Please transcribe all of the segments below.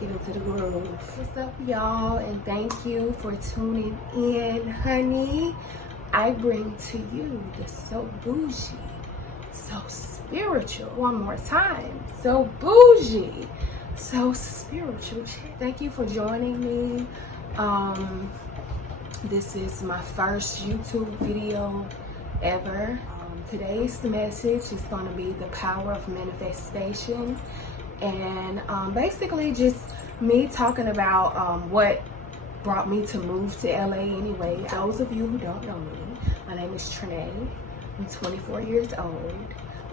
Get into the groove. What's up, y'all? And thank you for tuning in, honey. I bring to you the SoBoujie, SoSpiritual. One more time, SoBoujie, SoSpiritual. Thank you for joining me. This is my first YouTube video ever. Today's message is going to be the power of manifestation, and basically just me talking about what brought me to move to LA anyway. Those of you who don't know me, my name is Trinae. I'm 24 years old.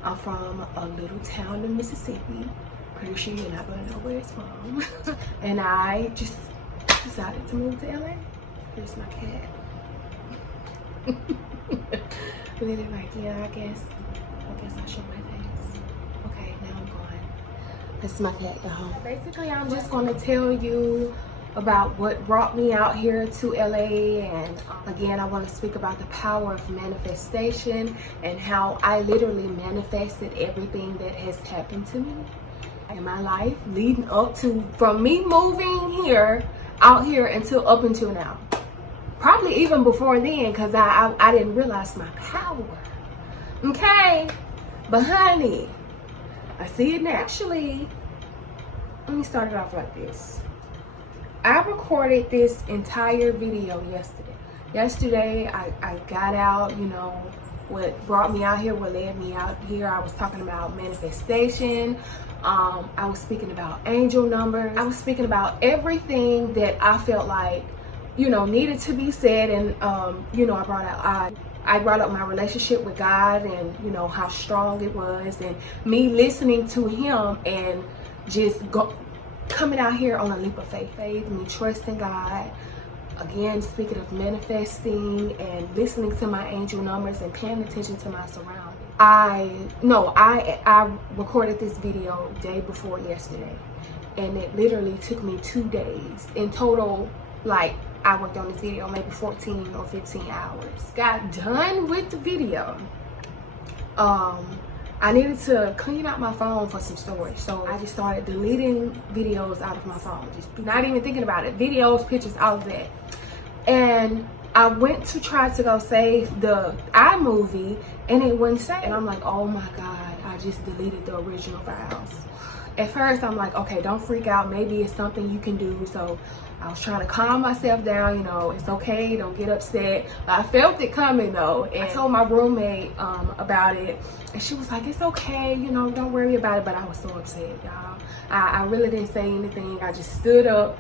I'm from a little town in Mississippi. Pretty sure you're not going to know where it's from. And I just decided to move to LA. Here's my cat. And then they're like, yeah, I guess I'll show my face. Okay, now I'm going. This is my cat, y'all. Basically, I'm just going to tell you about what brought me out here to LA, and again, I want to speak about the power of manifestation and how I literally manifested everything that has happened to me in my life leading up to, from me moving out here up until now. Probably even before then, because I didn't realize my power. Okay? But honey, I see it now. Actually, let me start it off like this. I recorded this entire video yesterday. Yesterday, I got out, what brought me out here, what led me out here. I was talking about manifestation. I was speaking about angel numbers. I was speaking about everything that I felt like needed to be said, and I brought up my relationship with God, and how strong it was, and me listening to Him, and just coming out here on a leap of faith, me trusting God. Again, speaking of manifesting and listening to my angel numbers and paying attention to my surroundings. I recorded this video day before yesterday, and it literally took me 2 days in total. Like, I worked on this video maybe 14 or 15 hours. Got done with the video. I needed to clean out my phone for some storage. So I just started deleting videos out of my phone. Just not even thinking about it. Videos, pictures, all of that. And I went to try to go save the iMovie, and it wouldn't save. And I'm like, oh my God, I just deleted the original files. At first, I'm like, okay, don't freak out. Maybe it's something you can do. So I was trying to calm myself down. It's okay. Don't get upset. I felt it coming, though. And I told my roommate about it. And she was like, it's okay. Don't worry about it. But I was so upset, y'all. I really didn't say anything. I just stood up.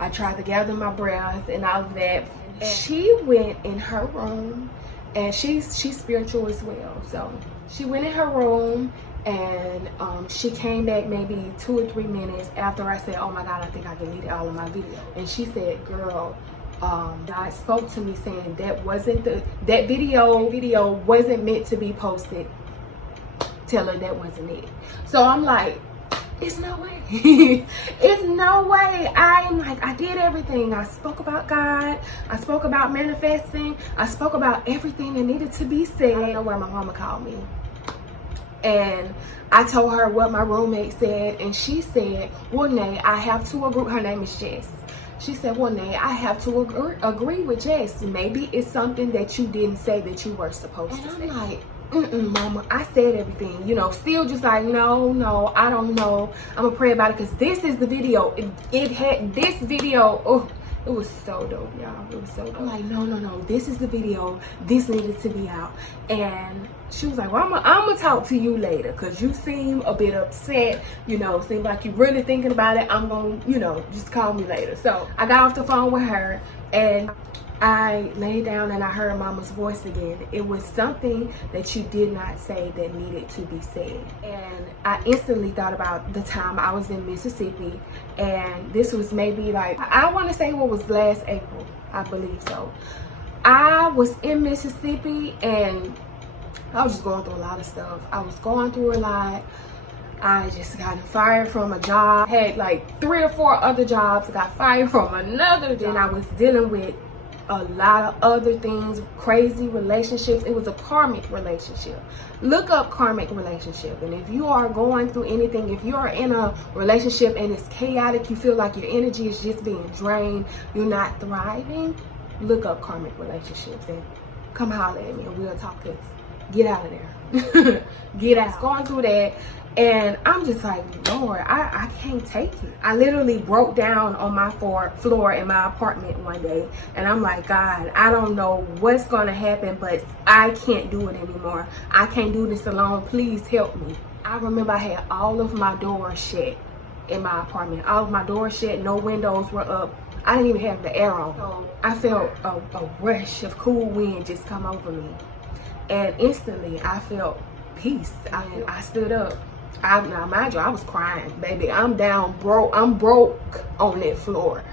I tried to gather my breath and all of that. And she went in her room. And she's spiritual as well. So she went in her room. And she came back maybe 2 or 3 minutes after I said, oh my God, I think I deleted all of my videos. And she said, girl, God spoke to me saying that video wasn't meant to be posted. Tell her that wasn't it. So I'm like, it's no way. It's no way. I'm like, I did everything. I spoke about God. I spoke about manifesting. I spoke about everything that needed to be said. I don't know where my mama called me. And I told her what my roommate said, and she said, well, Nay, I have to agree. Her name is Jess. She said, well, Nay, I have to agree with Jess. Maybe it's something that you didn't say that you were supposed to say. And I'm like, mama, I said everything. Still just like, no, I don't know. I'm going to pray about it, because this is the video. It had this video. Oh, it was so dope, y'all. It was so dope. I'm like, no. This is the video. This needed to be out. And she was like, well, I'm going to talk to you later, because you seem a bit upset. Seem like you're really thinking about it. I'm going to, just call me later. So I got off the phone with her, and I laid down, and I heard mama's voice again. It was something that you did not say that needed to be said. And I instantly thought about the time I was in Mississippi, and this was maybe like, I want to say what was last April, I believe so. I was in Mississippi, and I was just going through a lot of stuff. I was going through a lot. I just got fired from a job. Had like 3 or 4 other jobs. Got fired from another job. Then I was dealing with a lot of other things, crazy relationships. It was a karmic relationship. Look up karmic relationship. And if you are going through anything, if you are in a relationship and it's chaotic, you feel like your energy is just being drained, you're not thriving, look up karmic relationships and come holler at me and we'll talk this. Get out of there. Get out. Going through that, and I'm just like, Lord, I can't take it. I literally broke down on my floor in my apartment one day, and I'm like, God, I don't know what's gonna happen, but I can't do it anymore. I can't do this alone. Please help me. I remember I had all of my doors shut in my apartment. All of my doors shut, no windows were up. I didn't even have the air on. So I felt a rush of cool wind just come over me. And instantly, I felt peace. I stood up. Now, mind you, I was crying, baby. I'm down broke. I'm broke on that floor.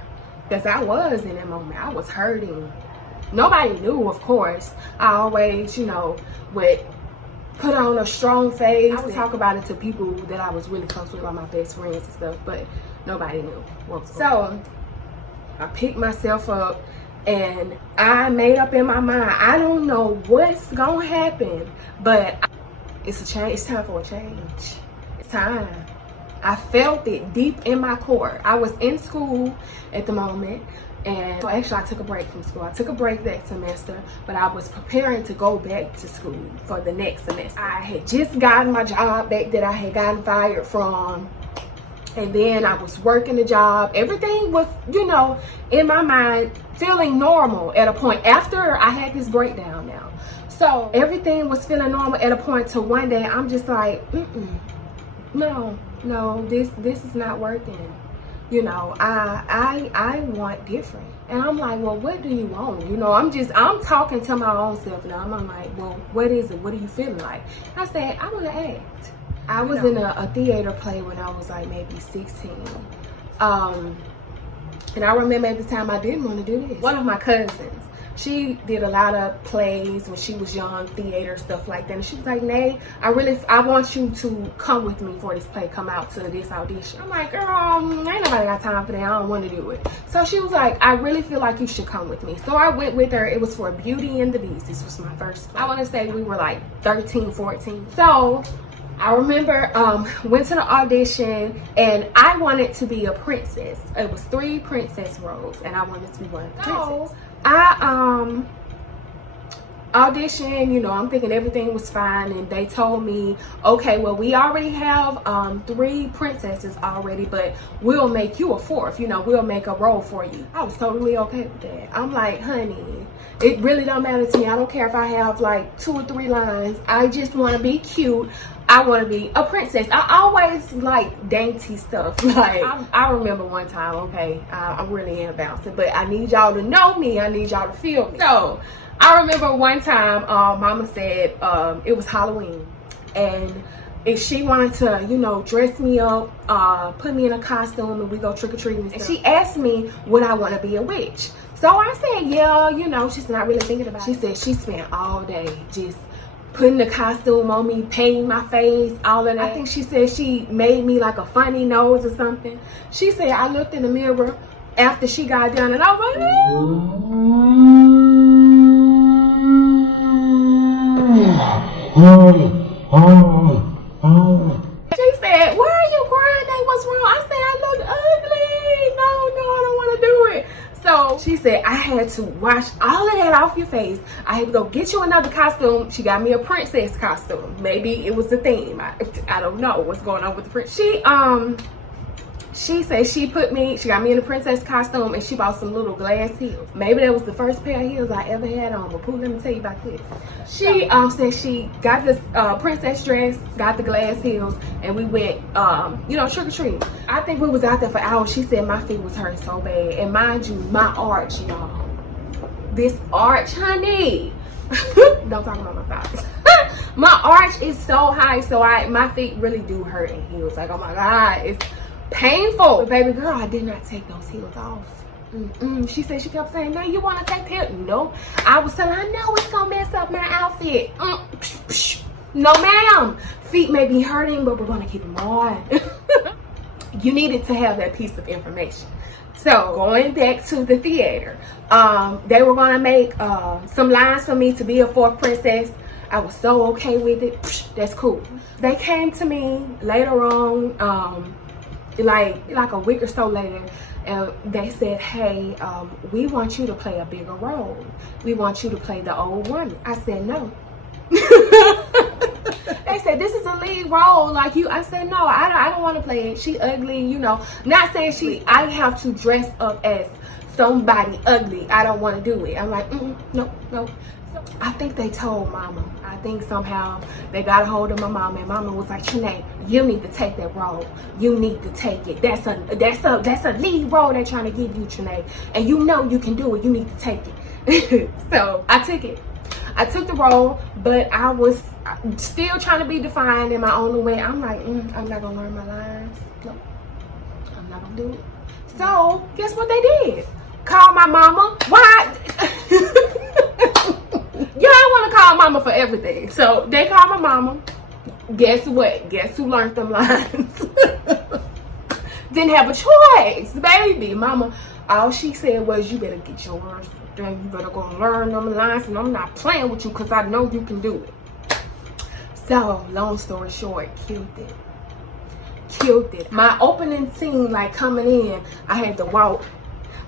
Because I was in that moment. I was hurting. Nobody knew, of course. I always, would put on a strong face. I would talk about it to people that I was really close with, like my best friends and stuff. But nobody knew what was going on. So, I picked myself up. And I made up in my mind, I don't know what's gonna happen, but it's a change. It's time for a change. It's time. I felt it deep in my core. I was in school at the moment, and so actually I took a break from school. I took a break that semester, but I was preparing to go back to school for the next semester. I had just gotten my job back that I had gotten fired from. And then I was working the job. Everything was, in my mind, feeling normal at a point after I had this breakdown now. So everything was feeling normal at a point to one day I'm just like, no, this is not working. I want different. And I'm like, well, what do you want? I'm talking to my own self now. I'm like, well, what is it? What are you feeling like? I said, I want to act. I was in a theater play when I was like maybe 16. And I remember at the time I didn't want to do this. One of my cousins, she did a lot of plays when she was young, theater, stuff like that. And she was like, Nay, I want you to come with me for this play, come out to this audition. I'm like, girl, ain't nobody got time for that. I don't want to do it. So she was like, I really feel like you should come with me. So I went with her. It was for Beauty and the Beast. This was my first play. I want to say we were like 13, 14. So I remember went to the audition and I wanted to be a princess. It was 3 princess roles and I wanted to be one of the princess. So I auditioned, I'm thinking everything was fine, and they told me, okay, well, we already have 3 princesses already, but we'll make you a 4th, we'll make a role for you. I was totally okay with that. I'm like, honey, it really don't matter to me. I don't care if I have like 2 or 3 lines. I just want to be cute. I want to be a princess. I always like dainty stuff. Like, I remember one time, okay, I really am bouncing, but I need y'all to know me. I need y'all to feel me. So I remember one time, Mama said it was Halloween, and if she wanted to, dress me up, put me in a costume, and we go trick-or-treating and stuff. And she asked me, would I want to be a witch? So I said, yeah, she's not really thinking about it. She said she spent all day just putting the costume on me, painting my face, all of that. I think she said she made me like a funny nose or something. She said I looked in the mirror after she got done, and I was like, she said, why are you crying? That was wrong. I said, I look ugly. No, I don't want to do it. So she said, I had to wash all of that off your face. I had to go get you another costume. She got me a princess costume. Maybe it was the theme. I don't know what's going on with the princess. She said she got me in a princess costume, and she bought some little glass heels. Maybe that was the first pair of heels I ever had on. But Pooh, let me tell you about this. She said she got this princess dress, got the glass heels, and we went, trick-or-treating. I think we was out there for hours. She said my feet was hurting so bad. And mind you, my arch, y'all. This arch, honey. Don't talk about my thighs. My arch is so high, so my feet really do hurt in heels. Like, oh my God, it's painful. But baby girl, I did not take those heels off. She said, she kept saying, no, you want to take the heel? No. I was telling her, I know it's going to mess up my outfit. No, ma'am. Feet may be hurting, but we're going to keep them on. you needed to have that piece of information. So going back to the theater, they were gonna make some lines for me to be a fourth princess. I was so okay with it. Psh, that's cool. They came to me later on, like a week or so later, and they said, hey, we want you to play a bigger role. We want you to play the old woman. I said no. They said, this is a lead role like you. I said, no, I don't want to play it. She ugly, you know. Not saying I have to dress up as somebody ugly. I don't want to do it. I'm like, nope. So I think they told mama. I think somehow they got a hold of my mama, and mama was like, Trinae, you need to take that role. You need to take it. That's a lead role they're trying to give you, Trinae. And you know you can do it. You need to take it. So I took it. I took the role, but I was still trying to be defined in my own way. I'm like, I'm not gonna learn my lines. No, I'm not gonna do it. So guess what they did? Call my mama. Why? Y'all want to call mama for everything. So they called my mama. Guess what? Guess who learned them lines? Didn't have a choice, baby. Mama, all she said was, you better get your words. Then you better go learn them lines, and I'm not playing with you because I know you can do it. So, long story short, killed it. My opening scene, like coming in, I had to walk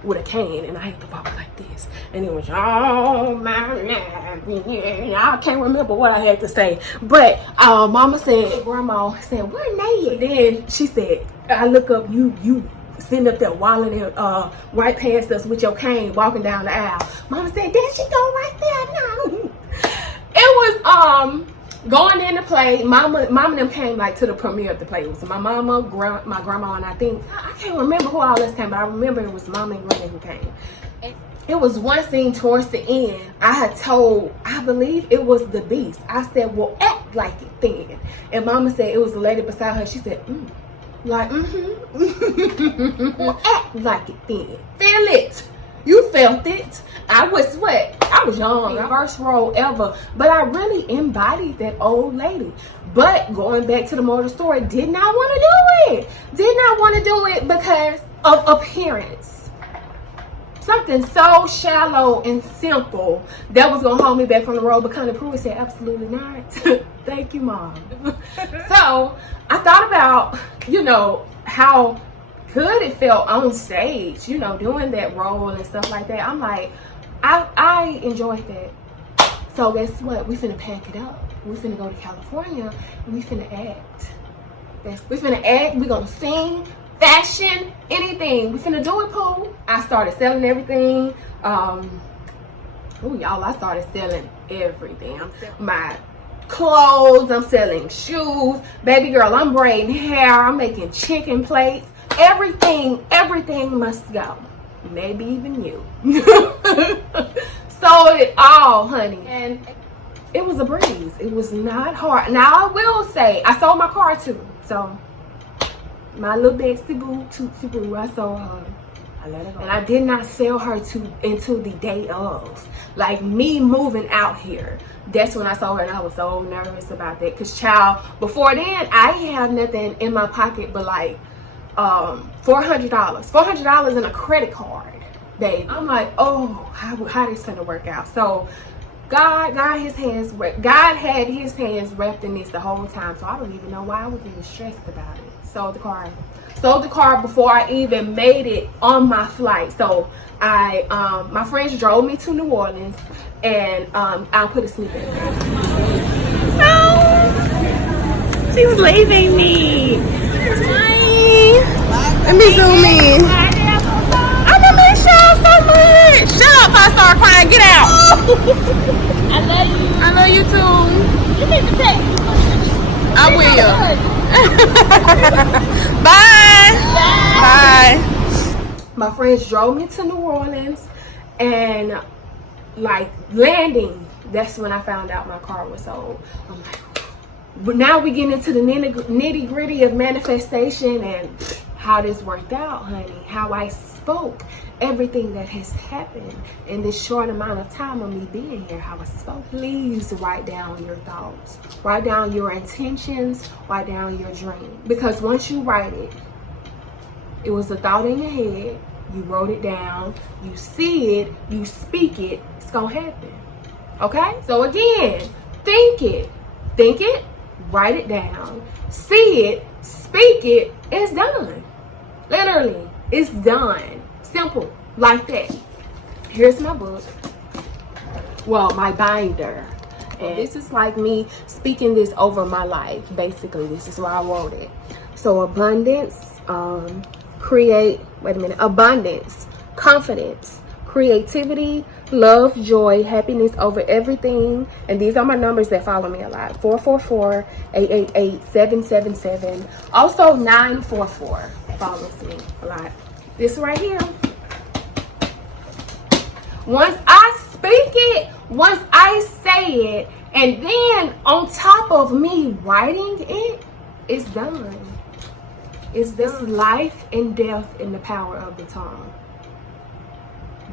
with a cane, and I had to walk like this, and it was, oh my God, I can't remember what I had to say, but mama said, grandma said, where Naya? Then she said, I look up, you sitting up there walling right past us with your cane walking down the aisle. Mama said, there she go right there. No. It was going in the play. Mama and them came like to the premiere of the play. It was my mama, my grandma, and I think, I can't remember who all this came, but I remember it was mama and granny who came. It was one scene towards the end. I had told, I believe it was the Beast. I said, well, act like it then. And mama said, it was the lady beside her. She said, like, well, act like it then. Feel it. You felt it. I was what? I was young. First role ever. But I really embodied that old lady. But going back to the moral story, did not want to do it. Did not want to do it because of appearance. Something so shallow and simple that was going to hold me back from the role. But Connie Pruitt said, absolutely not. Thank you, Mom. So I thought about, you know, how good it felt on stage, you know, doing that role and stuff like that. I'm like, I enjoyed that. So guess what? We finna pack it up. We finna go to California and we finna act. We finna act. We gonna sing, fashion, anything. We finna do it, Pooh. I started selling everything. Y'all, I started selling everything. I'm selling my clothes, I'm selling shoes. Baby girl, I'm braiding hair, I'm making chicken plates. Everything must go. Maybe even you. Sold it all, honey. And it was a breeze. It was not hard. Now I will say, I sold my car too. So my little Betsy Boo, Tootsie Boo, I sold her. I let her go. And I did not sell her until the day of. Like me moving out here. That's when I saw her, and I was so nervous about that. Cause child, before then, I had nothing in my pocket but like $400. $400 in a credit card, baby. I'm like, oh, how this gonna work out? So God had his hands wrapped in this the whole time. So I don't even know why I was even stressed about it. Sold the car before I even made it on my flight. So my friends drove me to New Orleans, and I'll put a snippet. No, she was leaving me. Hi. Let me zoom in. I miss y'all so much. Shut up! I start crying. Get out. I love you. I love you too. You need to take me. I will. Bye. My friends drove me to New Orleans, and like landing, that's when I found out my car was sold. I'm like, but now we get into the nitty gritty of manifestation and how this worked out, honey. How I spoke, everything that has happened in this short amount of time of me being here, how I spoke. Please write down your thoughts, write down your intentions, write down your dream. Because once you write it, It was a thought in your head. You wrote it down. You see it. You speak it. It's going to happen. Okay? So again, think it. Think it. Write it down. See it. Speak it. It's done. Literally. It's done. Simple. Like that. Here's my book. Well, my binder. And this is like me speaking this over my life. Basically, this is why I wrote it. So abundance, abundance, confidence, creativity, love, joy, happiness over everything. And these are my numbers that follow me a lot. 444-888-777. Also 944 follows me a lot. This right here. Once I speak it, once I say it, and then on top of me writing it, it's done. It's this life and death in the power of the tongue.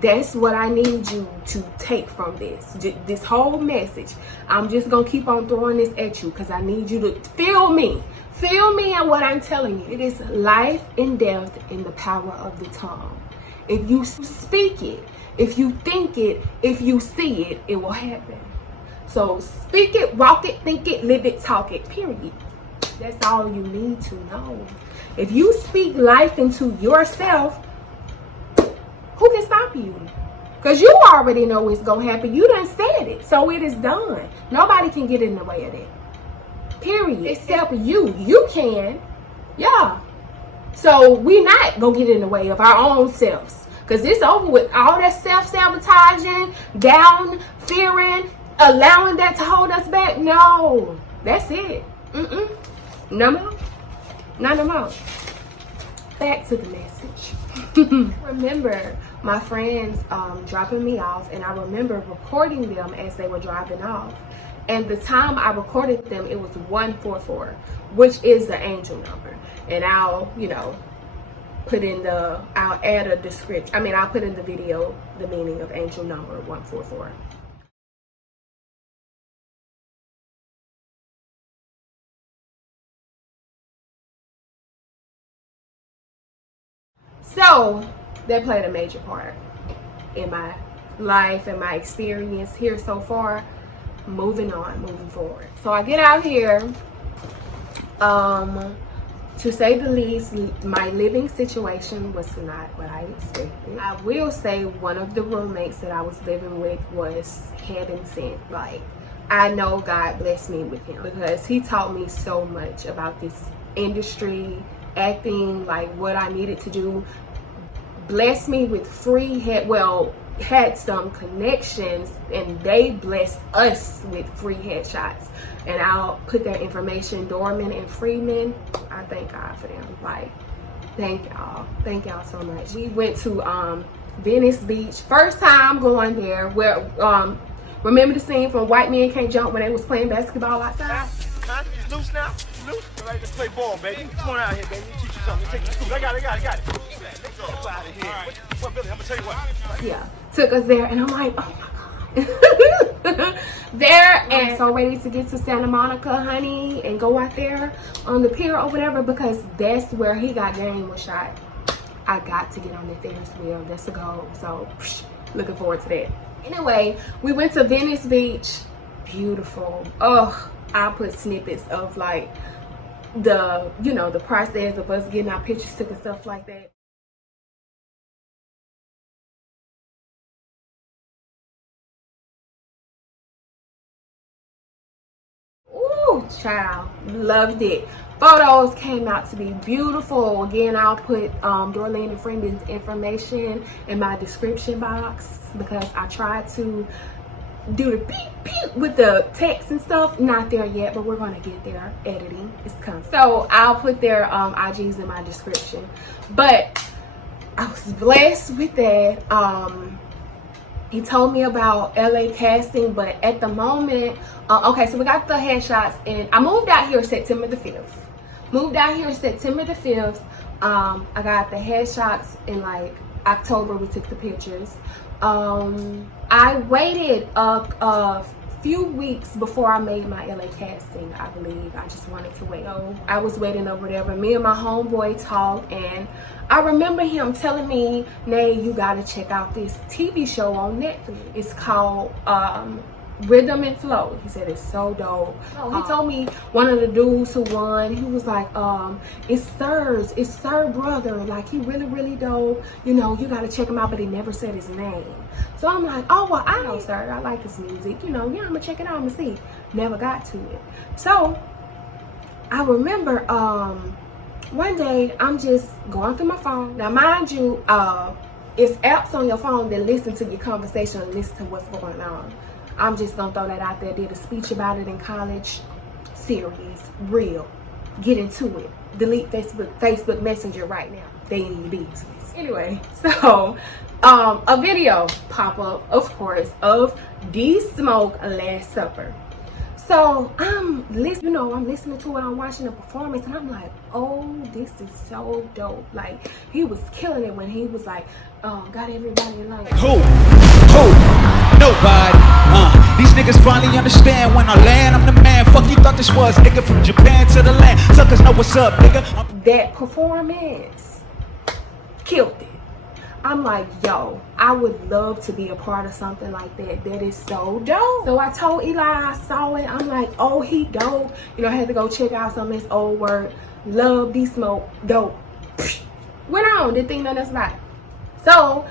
That's what I need you to take from this. This whole message. I'm just going to keep on throwing this at you because I need you to feel me. Feel me in what I'm telling you. It is life and death in the power of the tongue. If you speak it, if you think it, if you see it, it will happen. So speak it, walk it, think it, live it, talk it, period. That's all you need to know. If you speak life into yourself, who can stop you? Because you already know it's going to happen. You done said it. So it is done. Nobody can get in the way of that. Period. Except you. You can. Yeah. So we not going to get in the way of our own selves. Because it's over with all that self-sabotaging, down, fearing, allowing that to hold us back. No. That's it. No more. Not no more. Back to the message. Remember my friends dropping me off, and I remember recording them as they were driving off. And the time I recorded them, it was 144, which is the angel number. And I'll put in I'll add a description. I'll put in the video the meaning of angel number 144. So that played a major part in my life and my experience here so far. Moving forward. So I get out here. To say the least, my living situation was not what I expected. I will say one of the roommates that I was living with was heaven sent. Like, I know God blessed me with him because he taught me so much about this industry, acting, like what I needed to do. Blessed me with had some connections, and they blessed us with free headshots. And I'll put their information, Dorman and Freeman. I thank God for them. Like, thank y'all so much. We went to Venice Beach, first time going there. Where remember the scene from White Men Can't Jump when they was playing basketball outside? It's loose now. It's loose. All right, let's play ball, baby. Come on out here, baby. Teach you something. Take you school. I got it. Let's go out of here. What, Billy? I'm gonna tell you what. Yeah, took us there, and I'm like, oh my God. There, and I'm so ready to get to Santa Monica, honey, and go out there on the pier or whatever, because that's where he got game was shot. I got to get on the Ferris wheel. That's the goal. So, looking forward to that. Anyway, we went to Venice Beach. Beautiful. Oh, I put snippets of like the process of us getting our pictures took and stuff like that. Ooh, child, loved it. Photos came out to be beautiful. Again, I'll put Dorleen and Freeman's information in my description box because I tried to do the beep beep with the text and stuff. Not there yet, but we're gonna get there. Editing is coming, so I'll put their IGs in my description. But I was blessed with that. He told me about LA casting, but at the moment, okay, so we got the headshots, and I moved out here September the 5th. I got the headshots in like October. We took the pictures. I waited few weeks before I made my LA casting, I believe. I just wanted to wait. So I was waiting or whatever. Me and my homeboy talked, and I remember him telling me, "Nay, you gotta check out this TV show on Netflix. It's called Rhythm and Flow." He said it's so dope. He told me one of the dudes who won, he was like, it's Sir Brother, like he really dope, you know, you gotta check him out, but he never said his name. So I'm like, oh well, I know Sir, I like his music, you know, yeah, I'm gonna check it out, I'm gonna see. Never got to it. So I remember one day I'm just going through my phone. Now mind you, it's apps on your phone that listen to your conversation and listen to what's going on. I'm just gonna throw that out there. Did a speech about it in college. Serious, real. Get into it. Delete Facebook Messenger right now. They in your business. Anyway, so a video pop up, of course, of D Smoke Last Supper. So I'm listening, I'm listening to it. I'm watching the performance, and I'm like, oh, this is so dope. Like he was killing it when he was like, got everybody in line. Who? Nobody. These niggas finally understand when I land, I'm the man. Fuck you thought this was, nigga, from Japan to the land. Suckers know what's up, nigga. That performance killed it. I'm like, yo, I would love to be a part of something like that. That is so dope. So I told Eli, I saw it. I'm like, oh, he dope. You know, I had to go check out some of his old work. Love D Smoke, dope. Went on, didn't think nothing else about it. So,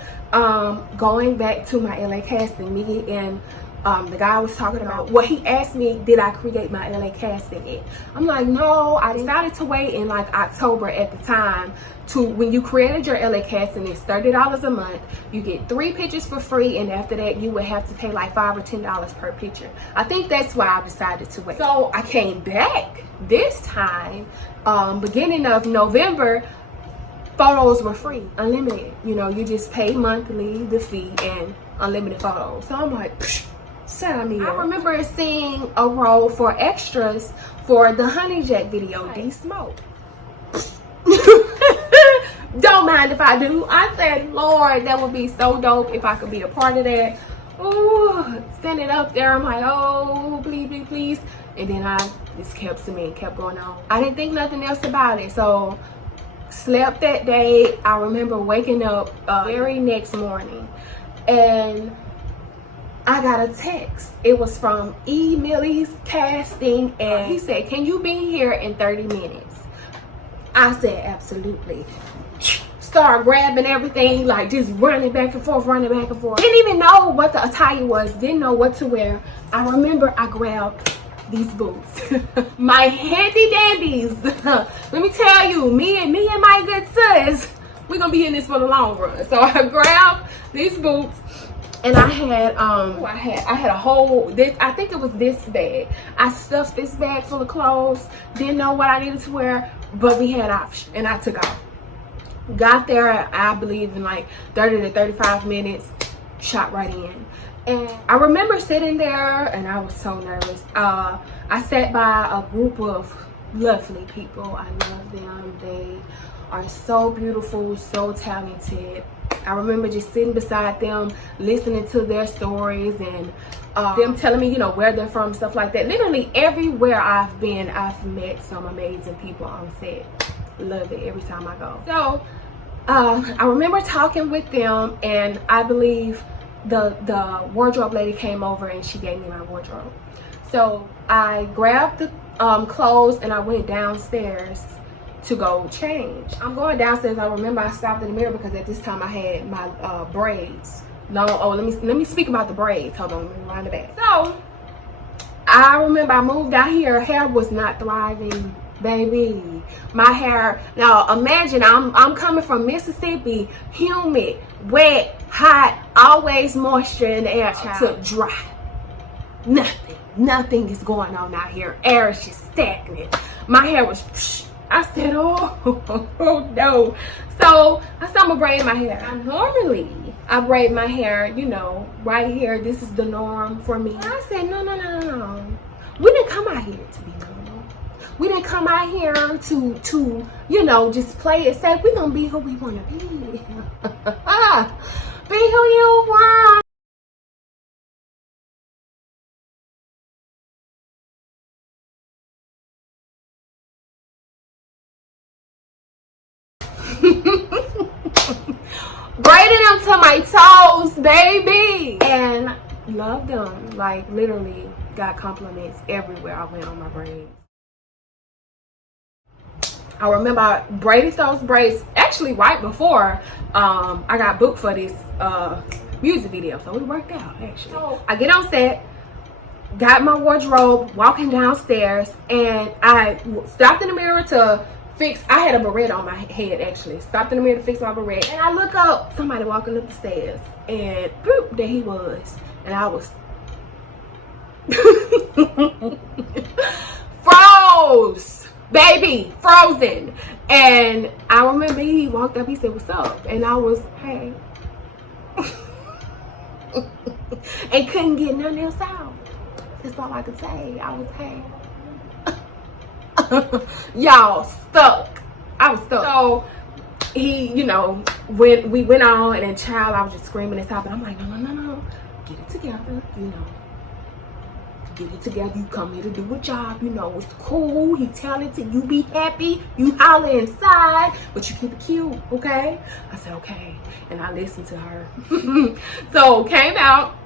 going back to my LA casting, me and the guy I was talking about, well, he asked me, did I create my LA casting yet? I'm like, no, I decided to wait in like October at the time. To when you created your LA casting, it's $30 a month. You get 3 pictures for free, and after that you would have to pay like $5 or $10 per picture. I think that's why I decided to wait. So I came back this time, beginning of November. Photos were free, unlimited. You know, you just pay monthly the fee and unlimited photos. So I'm like, sign me up. I remember seeing a role for extras for the Honey Jack video, D Smoke. Don't mind if I do. I said, Lord, that would be so dope if I could be a part of that. Ooh, send it up there. I'm like, oh, please. And then I just kept submitting, kept going on. I didn't think nothing else about it. So slept that day. I remember waking up very next morning, and I got a text. It was from E. Millie's casting, and he said, can you be here in 30 minutes? I said, absolutely. Start grabbing everything, like just running back and forth. Didn't even know what the attire was, didn't know what to wear. I remember I grabbed these boots. My handy dandies. Let me tell you, me and my good sis, we're gonna be in this for the long run. So I grabbed these boots, and I had a whole, I think it was this bag. I stuffed this bag full of clothes, didn't know what I needed to wear, but we had options, and I took off. Got there, I believe, in like 30 to 35 minutes, shot right in. And I remember sitting there, and I was so nervous. I sat by a group of lovely people. I love them. They are so beautiful, so talented. I remember just sitting beside them, listening to their stories, and them telling me, where they're from, stuff like that. Literally everywhere I've been, I've met some amazing people on set. Love it every time I go. So I remember talking with them, and I believe the wardrobe lady came over and she gave me my wardrobe. So I grabbed the clothes, and I went downstairs to go change. I'm going downstairs. I remember I stopped in the mirror because at this time I had my braids long. Oh, let me speak about the braids. Hold on, let me wind it back. So I remember I moved out here. Hair was not thriving, baby. My hair, now imagine I'm coming from Mississippi, humid, wet, hot, always moisture in the air, to dry. Nothing is going on out here. Air is just stagnant. My hair was I said, oh no. So I said, I'm gonna braid my hair. I braid my hair, right here. This is the norm for me. And I said, no. We didn't come out here to be normal. We didn't come out here to just play it safe. We're gonna be who we wanna be. Be who you want. braiding them to my toes, baby, and loved them. Like literally got compliments everywhere I went on my braids. I remember I braided those braids actually right before I got booked for this music video, so it worked out actually. So I get on set, got my wardrobe, walking downstairs, and I stopped in the mirror to fix. I had a beret on my head actually. Stopped in the mirror to fix my beret, and I look up, somebody walking up the stairs, and boop, there he was, and I was froze, baby, frozen. And I remember he walked up, he said, "What's up?" And I was, "Hey." And couldn't get nothing else out. That's all I could say. I was, "Hey." Y'all, stuck. I was stuck. So he, you know, when we went on, and then child, I was just screaming and stopping. I'm like, no, get it together, you know. Get it together. You come here to do a job, you know, it's cool. He talented. You be happy. You holler inside, but you keep it cute, okay? I said, okay. And I listened to her. So came out,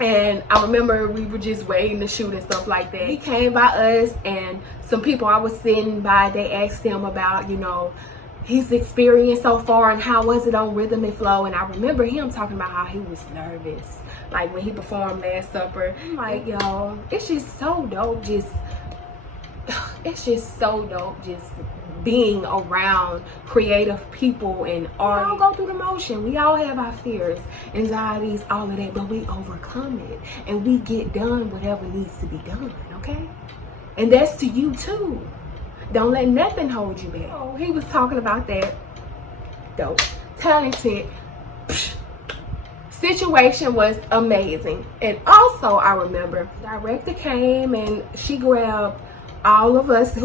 and I remember we were just waiting to shoot and stuff like that. He came by us, and some people I was sitting by, they asked him about, you know, his experience so far and how was it on Rhythm and Flow. And I remember him talking about how he was nervous, like when he performed Last Supper. I'm like, yo, it's just so dope. It's just so dope just being around creative people and art. We all go through the motion. We all have our fears, anxieties, all of that, but we overcome it and we get done whatever needs to be done, okay? And that's to you too. Don't let nothing hold you back. Oh, he was talking about that. Dope. Talented. Situation was amazing. And also I remember director came and she grabbed all of us we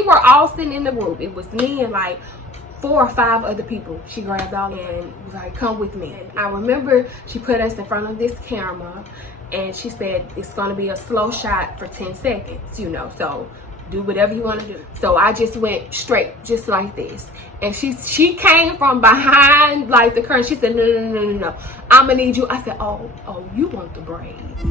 were all sitting in the group. It was me and like 4 or 5 other people. She grabbed all and was like, "Come with me." And I remember she put us in front of this camera and she said, "It's gonna be a slow shot for 10 seconds, you know, so do whatever you want to do." So I just went straight, just like this. And she came from behind like the curtain. She said, no, I'm gonna need you. I said, oh, you want the braids. So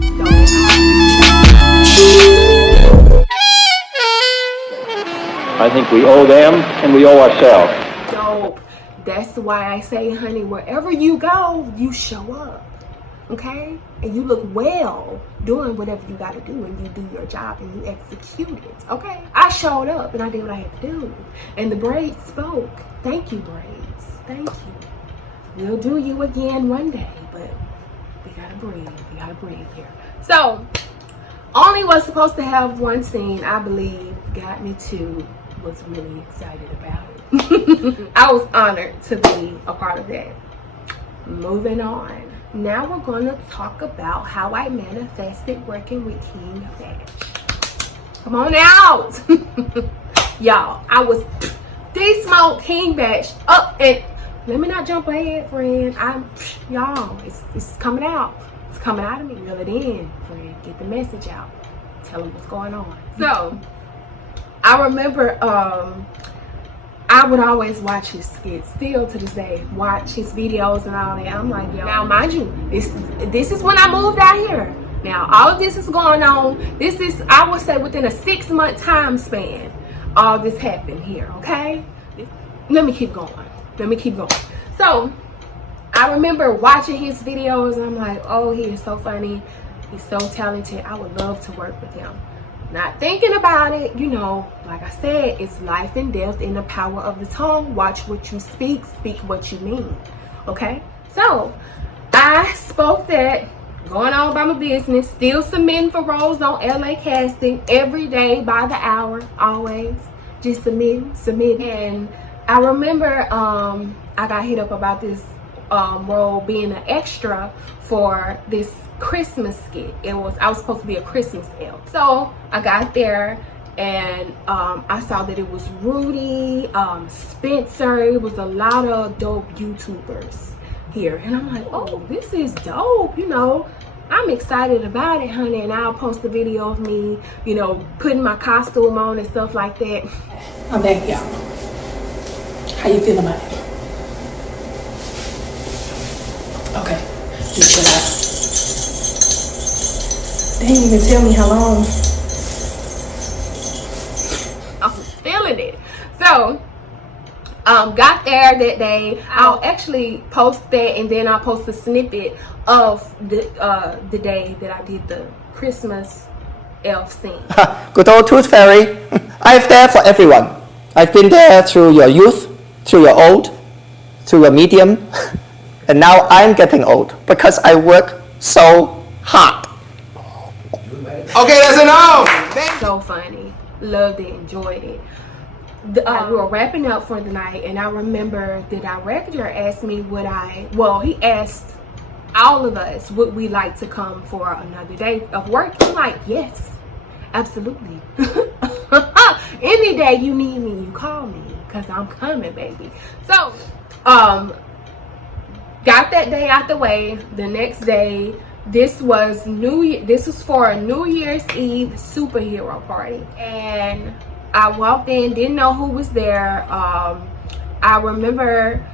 I think we owe them and we owe ourselves. dope. That's why I say, honey, wherever you go, you show up. Okay? And you look well doing whatever you got to do, and you do your job and you execute it. Okay? I showed up and I did what I had to do. And the braids spoke. Thank you, braids. Thank you. We'll do you again one day, but we gotta breathe. We gotta breathe here. So, only was supposed to have one scene, I believe, got me to, was really excited about it. I was honored to be a part of that. Moving on. Now we're going to talk about how I manifested working with King Batch. Come on out. Y'all, I was D-Smoke King Batch up, and let me not jump ahead, friend. Y'all, it's coming out. It's coming out of me. Reel it in, friend. Get the message out. Tell them what's going on. So, I remember I would always watch his skits, still to this day, watch his videos and all that. I'm like, yo, now mind you, this is when I moved out here. Now, all of this is going on. This is, I would say, within a 6-month time span, all this happened here, okay? Let me keep going. So, I remember watching his videos and I'm like, oh, he is so funny. He's so talented. I would love to work with him. Not thinking about it, you know, like I said, it's life and death in the power of the tongue. Watch what you speak, speak what you mean, okay? So, I spoke that, going on by my business, still submitting for roles on LA Casting every day by the hour, always. Just submitting. And I remember I got hit up about this role being an extra for this Christmas skit. I was supposed to be a Christmas elf. So I got there and I saw that it was Rudy, Spencer. It was a lot of dope YouTubers here, and I'm like, oh, this is dope, you know. I'm excited about it, honey, and I'll post a video of me, you know, putting my costume on and stuff like that. I'm back, y'all. How you feeling about it? Just chill out. They didn't even tell me how long. I was feeling it. So, got there that day. I'll actually post that, and then I'll post a snippet of the day that I did the Christmas elf scene. Good old Tooth Fairy. I'm there for everyone. I've been there through your youth, through your old, through your medium, and now I'm getting old because I work so hard. Okay, that's enough. So funny. Loved it, enjoyed it. We were wrapping up for the night, and I remember the director asked me he asked all of us, would we like to come for another day of work? I'm like, yes, absolutely. Any day you need me, you call me, because I'm coming, baby. So, got that day out the way. The next day, this was for a New Year's Eve superhero party, and I walked in, didn't know who was there. I remember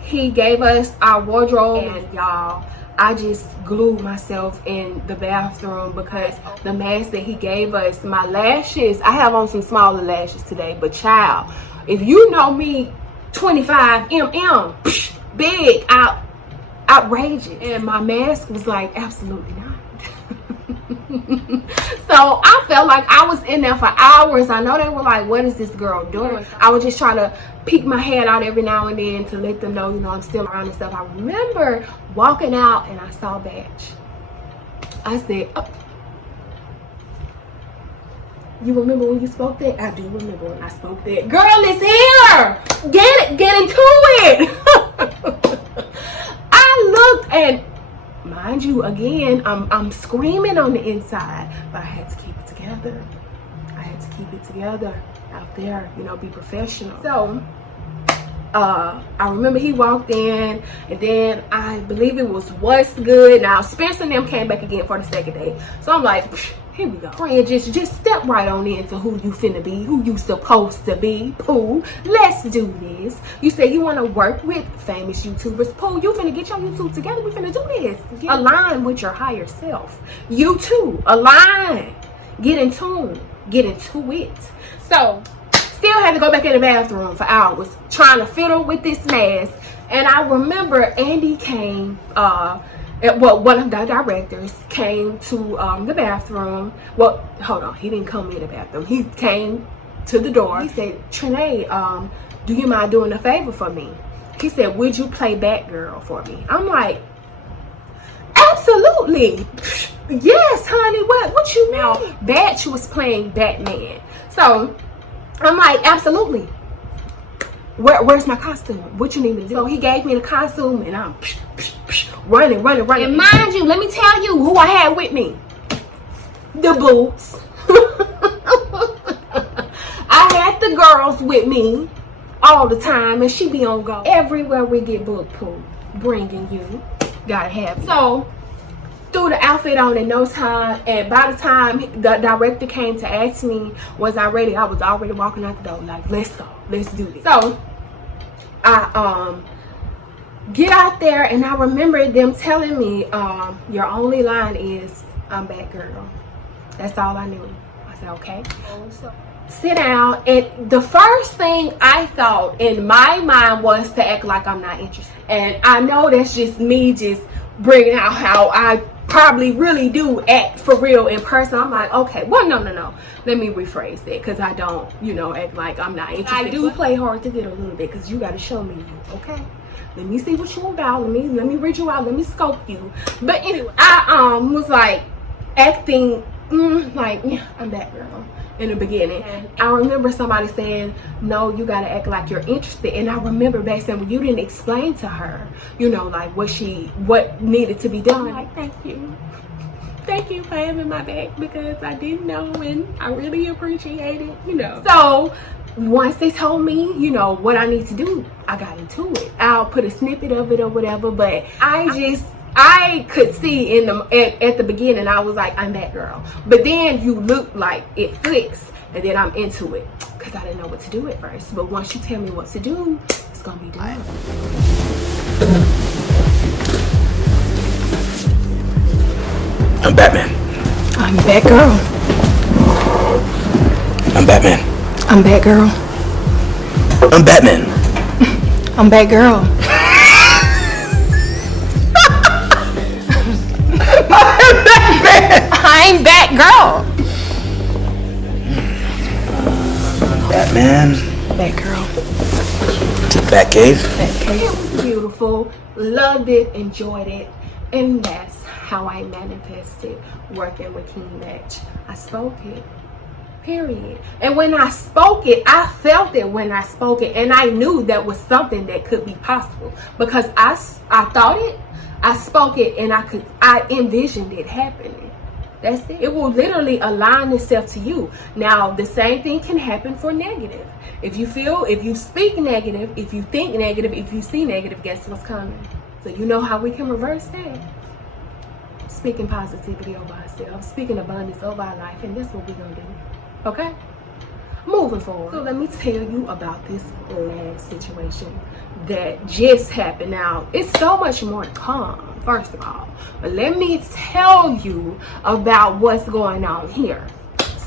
he gave us our wardrobe, and y'all, I just glued myself in the bathroom because the mask that he gave us, my lashes, I have on some smaller lashes today, but child, if you know me, 25 big, outrageous, and my mask was like, absolutely not. So I felt like I was in there for hours. I know they were like, what is this girl doing? I was just trying to peek my head out every now and then to let them know, I'm still around and stuff. I remember walking out and I saw Batch. I said, oh. You remember when you spoke that? I do remember when I spoke that. Girl is here. Get into it. I looked, and mind you, again, I'm screaming on the inside, but I had to keep it together. Out there, be professional. So I remember he walked in, and then I believe it was What's Good. Now Spencer and them came back again for the second day, so I'm like, here we go. Friend, just step right on into who you finna be, who you supposed to be. Pooh, let's do this. You say you want to work with famous YouTubers. Pooh, you finna get your YouTube together. We finna do this. Align with your higher self. You too, align. Get in tune. Get into it. So, still had to go back in the bathroom for hours trying to fiddle with this mask. And I remember Andy came, one of the directors came to the bathroom. Well, hold on, he didn't come in the bathroom. He came to the door. He said, Trinae, do you mind doing a favor for me? He said, would you play Batgirl for me? I'm like, absolutely. Yes, honey, what you mean? Batch was playing Batman. So I'm like, absolutely. Where's my costume? What you need me to do? So he gave me the costume, and I'm running. And mind you, let me tell you who I had with me. The boots. I had the girls with me all the time, and she be on go. Everywhere we get booked, Pooh, bringing you. Gotta have it. So, threw the outfit on in no time, and by the time the director came to ask me, was I ready? I was already walking out the door, like, let's go. Let's do this. So, I get out there, and I remember them telling me, your only line is, I'm Batgirl. That's all I knew. I said, okay. So, sit down, and the first thing I thought in my mind was to act like I'm not interested. And I know that's just me just bringing out how I probably really do act for real in person. I'm like, okay, well, no. Let me rephrase that, because I don't, act like I'm not interested. I do play hard to get a little bit, because you got to show me you, okay? Let me see what you about. Let me read you out. Let me scope you. But anyway, I was like acting like, yeah, I'm that girl in the beginning. And I remember somebody saying, no, you got to act like you're interested. And I remember back then when you didn't explain to her, like what needed to be done. I'm like, thank you for having my back, because I didn't know, and I really appreciate it, So once they told me, what I need to do, I got into it. I'll put a snippet of it or whatever, but I could see at the beginning, I was like, I'm that girl. But then you look like it flicks, and then I'm into it, because I didn't know what to do at first. But once you tell me what to do, it's gonna be done. I'm Batman. I'm Batgirl. I'm Batman. I'm Batgirl. I'm Batman. I'm Batgirl. I'm Batgirl. Batman. Batgirl. To the Batcave. It was beautiful. Loved it. Enjoyed it. And that's how I manifested working with King Batch. I spoke it. Period. And when I spoke it, I felt it when I spoke it. And I knew that was something that could be possible. Because I thought it, I spoke it, and I envisioned it happening. That's it. It will literally align itself to you. Now, the same thing can happen for negative. If you speak negative, if you think negative, if you see negative, guess what's coming? So you know how we can reverse that? Speaking positivity over ourselves, speaking abundance over our life, and that's what we're going to do. Okay? Moving forward. So let me tell you about this last situation that just happened. Now, it's so much more to come, first of all. But let me tell you about what's going on here.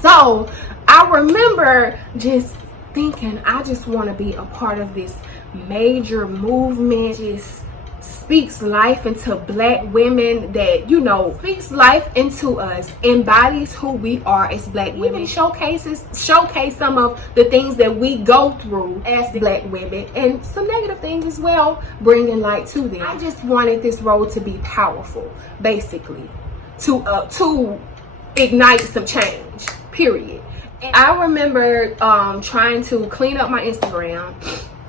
So, I remember just thinking, I just want to be a part of this major movement. Just speaks life into black women, that, you know, speaks life into us, embodies who we are as black women, showcase some of the things that we go through as black women, and some negative things as well, bringing light to them. I just wanted this road to be powerful, basically, to ignite some change, period. And I remember trying to clean up my Instagram,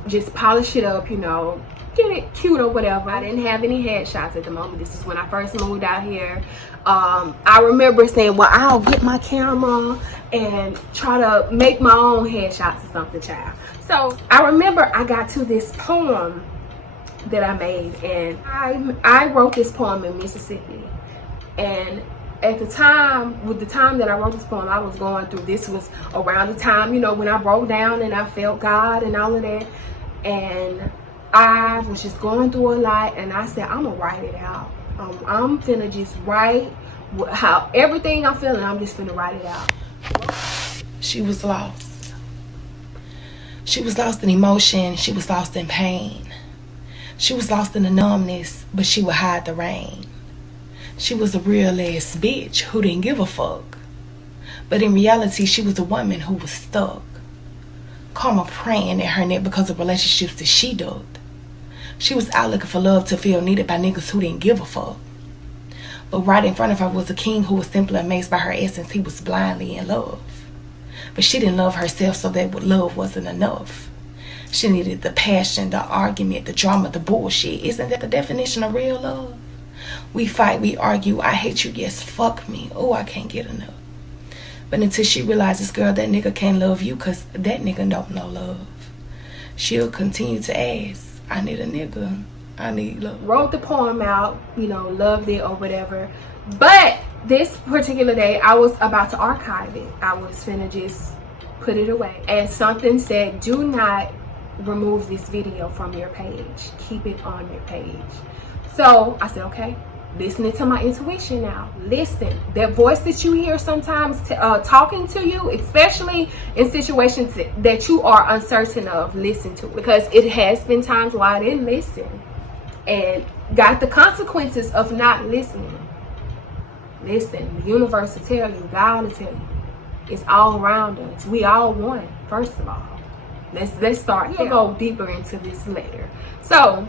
just polish it up, you know, get it cute or whatever. I didn't have any headshots at the moment. This is when I first moved out here. I remember saying, well, I'll get my camera and try to make my own headshots or something, child. So I remember I got to this poem that I made, and I wrote this poem in Mississippi. And at the time, with the time that I wrote this poem, I was going through, this was around the time, you know, when I broke down and I felt God and all of that. And I was just going through a lot, and I said, I'm gonna write it out. I'm finna just write how everything I'm feeling, I'm just finna write it out. She was lost. She was lost in emotion. She was lost in pain. She was lost in the numbness, but she would hide the rain. She was a real ass bitch who didn't give a fuck. But in reality, she was a woman who was stuck. Karma praying at her neck because of relationships that she dug. She was out looking for love to feel needed by niggas who didn't give a fuck. But right in front of her was a king who was simply amazed by her essence. He was blindly in love. But she didn't love herself, so that love wasn't enough. She needed the passion, the argument, the drama, the bullshit. Isn't that the definition of real love? We fight, we argue, I hate you, yes, fuck me. Oh, I can't get enough. But until she realizes, girl, that nigga can't love you because that nigga don't know love, she'll continue to ask, I need a nigga, I need love. Wrote the poem out, you know, loved it or whatever. But this particular day, I was about to archive it. I was finna just put it away. And something said, do not remove this video from your page. Keep it on your page. So I said, okay. Listening to my intuition now. Listen, that voice that you hear sometimes talking to you, especially in situations that you are uncertain of, listen to it. Because it has been times where I didn't listen and got the consequences of not listening. Listen, the universe will tell you, God will tell you. It's all around us. We all one, first of all. Let's start. We'll go deeper into this later. So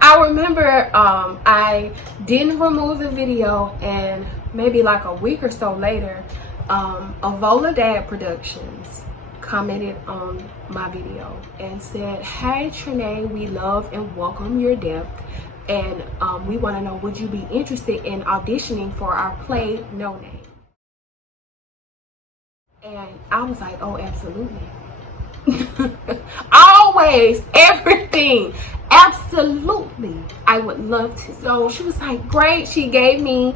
I remember I didn't remove the video, and maybe like a week or so later, Avola Dad Productions commented on my video and said, hey Trinae, we love and welcome your depth, and we want to know, would you be interested in auditioning for our play No Name? And I was like, oh, absolutely. Always, everything, absolutely, I would love to. So she was like, great. She gave me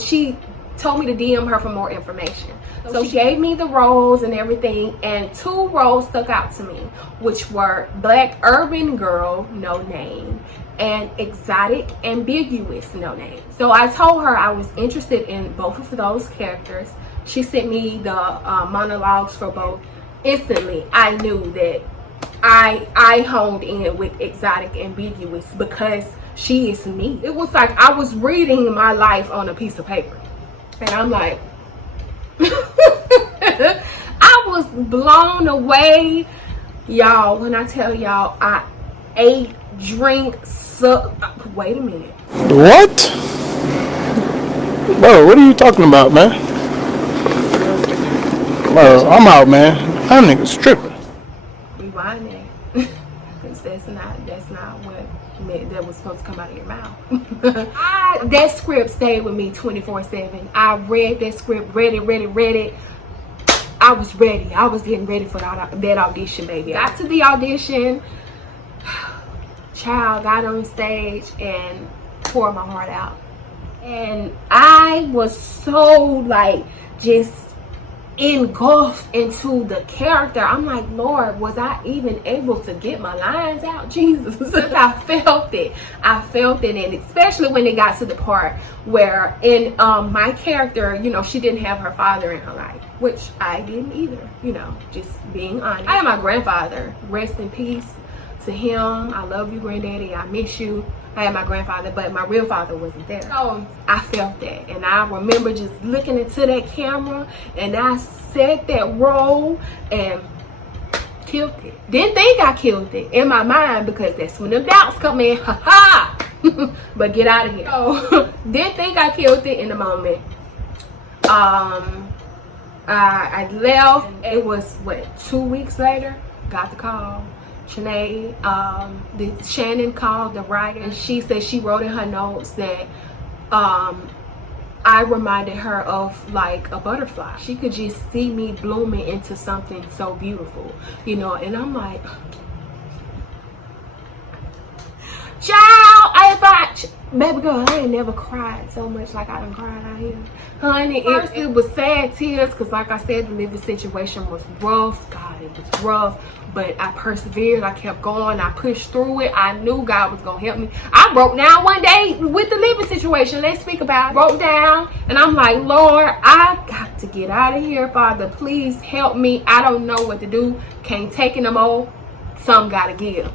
she told me to DM her for more information. So she gave me the roles and everything, and 2 roles stuck out to me, which were Black Urban Girl, no name, and Exotic Ambiguous, no name. So I told her I was interested in both of those characters. She sent me the monologues for both. Instantly, I knew that I honed in with Exotic Ambiguous because she is me. It was like I was reading my life on a piece of paper. And I'm like, I was blown away. Y'all, when I tell y'all, I ate, drink, wait a minute. What? Bro, what are you talking about, man? Bro, I'm out, man. That nigga's tripping. Rewind that. Because that's not what that was supposed to come out of your mouth. That script stayed with me 24/7. I read that script, read it. I was ready. I was getting ready for that audition, baby. Got to the audition. Child, got on stage and poured my heart out. And I was so like just engulfed into the character. I'm like, Lord, was I even able to get my lines out? Jesus. I felt it, and especially when it got to the part where in my character, you know, she didn't have her father in her life, which I didn't either, you know, just being honest. I had my grandfather, rest in peace to him. I love you, granddaddy, I miss you. I had my grandfather, but my real father wasn't there. So I felt that, and I remember just looking into that camera, and I said that role and killed it. Didn't think I killed it in my mind, because that's when the doubts come in. Ha ha! But get out of here. So didn't think I killed it in the moment. I left. It was what, 2 weeks later, got the call. Shannon called the writer, and she said she wrote in her notes that I reminded her of like a butterfly. She could just see me blooming into something so beautiful, you know. And I'm like, child, baby girl, I ain't never cried so much like I done cried out here, honey. It was sad tears, because like I said, the living situation was rough. God, it was rough, but I persevered. I kept going. I pushed through it. I knew God was gonna help me. I broke down one day with the living situation. Let's speak about it. Broke down, and I'm like, Lord, I got to get out of here. Father, please help me. I don't know what to do. Can't take it no more. Some gotta give.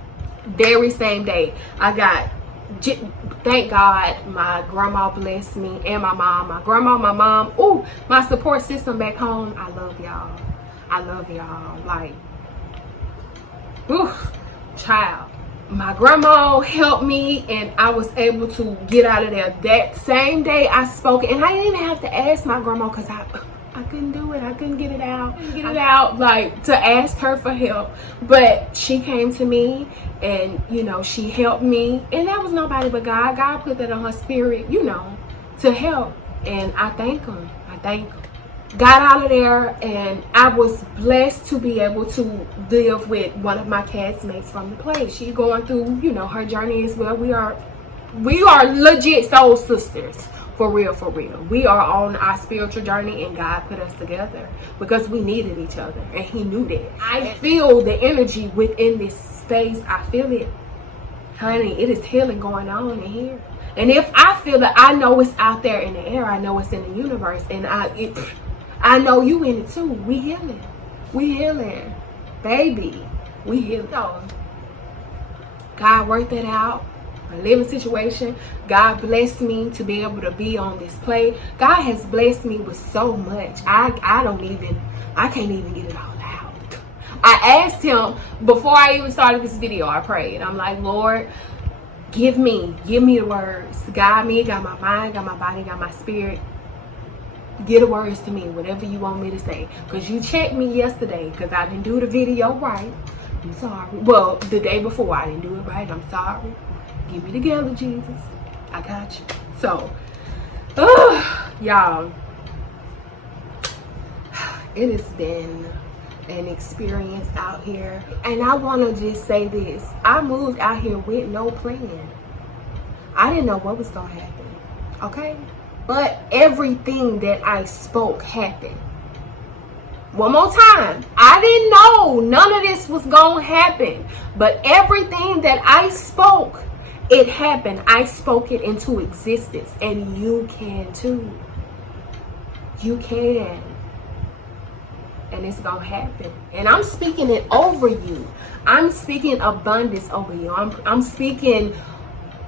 Very same day, I got, thank God, my grandma blessed me, and my mom. My grandma, my mom, ooh, my support system back home. I love y'all. I love y'all. Like, ooh, child. My grandma helped me, and I was able to get out of there. That same day I spoke, and I didn't even have to ask my grandma, because I couldn't do it. I couldn't get it out. Like, to ask her for help. But she came to me, and, you know, she helped me. And that was nobody but God. God put that on her spirit, you know, to help. And I thank him. Got out of there, and I was blessed to be able to live with one of my castmates from the play. She's going through, you know, her journey as well. We are legit soul sisters. For real. We are on our spiritual journey, and God put us together because we needed each other, and he knew that. I feel the energy within this space. I feel it. Honey, it is healing going on in here. And if I feel it, I know it's out there in the air. I know it's in the universe, and I know you in it too. We healing. Baby. We healing. So, God worked it out. A living situation. God blessed me to be able to be on this play. God has blessed me with so much. I can't even get it all out. I asked him before I even started this video. I prayed. I'm like, Lord, give me the words. Guide me. Got my mind, got my body, got my spirit. Get the words to me, whatever you want me to say. Because you checked me yesterday, because I didn't do the video right. I'm sorry. Well, the day before I didn't do it right. I'm sorry. Get me together, Jesus. I got you. So, y'all, it has been an experience out here. And I want to just say this. I moved out here with no plan. I didn't know what was going to happen. Okay? But everything that I spoke happened. One more time. I didn't know none of this was going to happen. But everything that I spoke, it happened. I spoke it into existence. And you can too. You can. And it's going to happen. And I'm speaking it over you. I'm speaking abundance over you. I'm speaking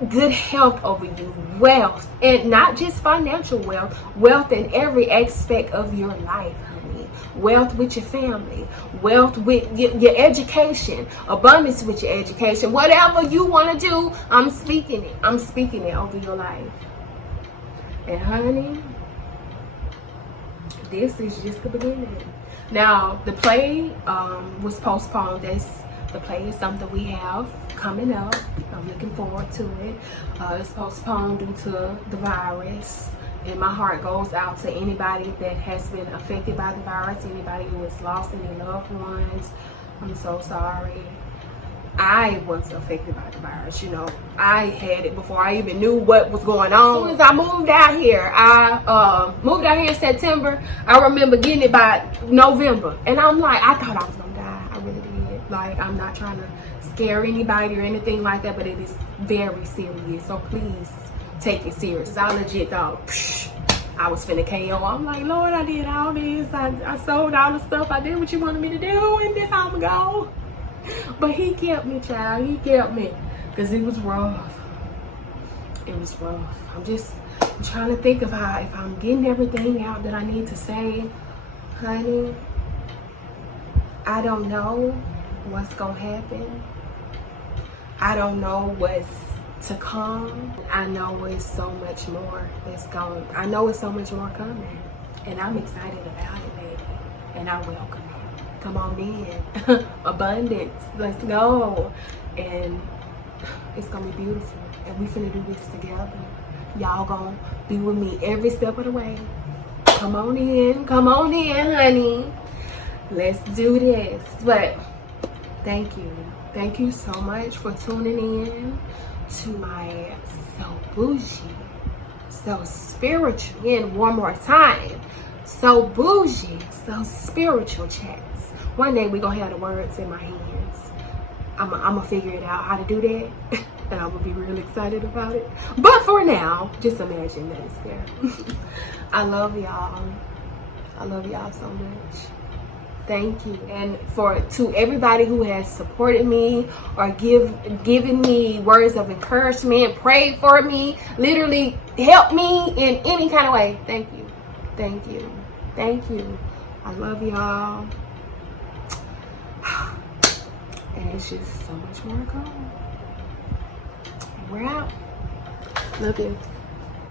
good health over you, wealth, and not just financial wealth, wealth in every aspect of your life, honey. Wealth with your family, wealth with your education, abundance with your education. Whatever you want to do, I'm speaking it. I'm speaking it over your life. And honey, this is just the beginning. Now, the play was postponed. The play is something we have coming up. I'm looking forward to it. It's postponed due to the virus. And my heart goes out to anybody that has been affected by the virus, anybody who has lost any loved ones. I'm so sorry. I was affected by the virus, you know. I had it before I even knew what was going on. As soon as I moved out here, I moved out here in September. I remember getting it by November. And I'm like, I thought I was going to die. I really did. Like, I'm not trying to scare anybody or anything like that, but it is very serious. So please take it serious. I legit thought, I was finna KO. I'm like, Lord, I did all this. I sold all the stuff. I did what you wanted me to do, and this how I'm gonna go. But he kept me, child. He kept me. Because it was rough. It was rough. I'm trying to think of how, if I'm getting everything out that I need to say, honey, I don't know what's going to happen. I don't know what's to come. I know it's so much more that's going. I know it's so much more coming. And I'm excited about it, baby. And I welcome it. Come on in. Abundance. Let's go. And it's gonna be beautiful. And we finna do this together. Y'all gonna be with me every step of the way. Come on in. Come on in, honey. Let's do this. But thank you. Thank you so much for tuning in to my SoBoujie, SoSpiritual. And one more time. SoBoujie, SoSpiritual chats. One day we're going to have the words in my hands. I'm going to figure it out how to do that. And I'm going to be real excited about it. But for now, just imagine that it's there. I love y'all. I love y'all so much. Thank you. And to everybody who has supported me or given me words of encouragement, prayed for me, literally helped me in any kind of way. Thank you. Thank you. Thank you. I love y'all. And it's just so much more to come. We're out. Love you.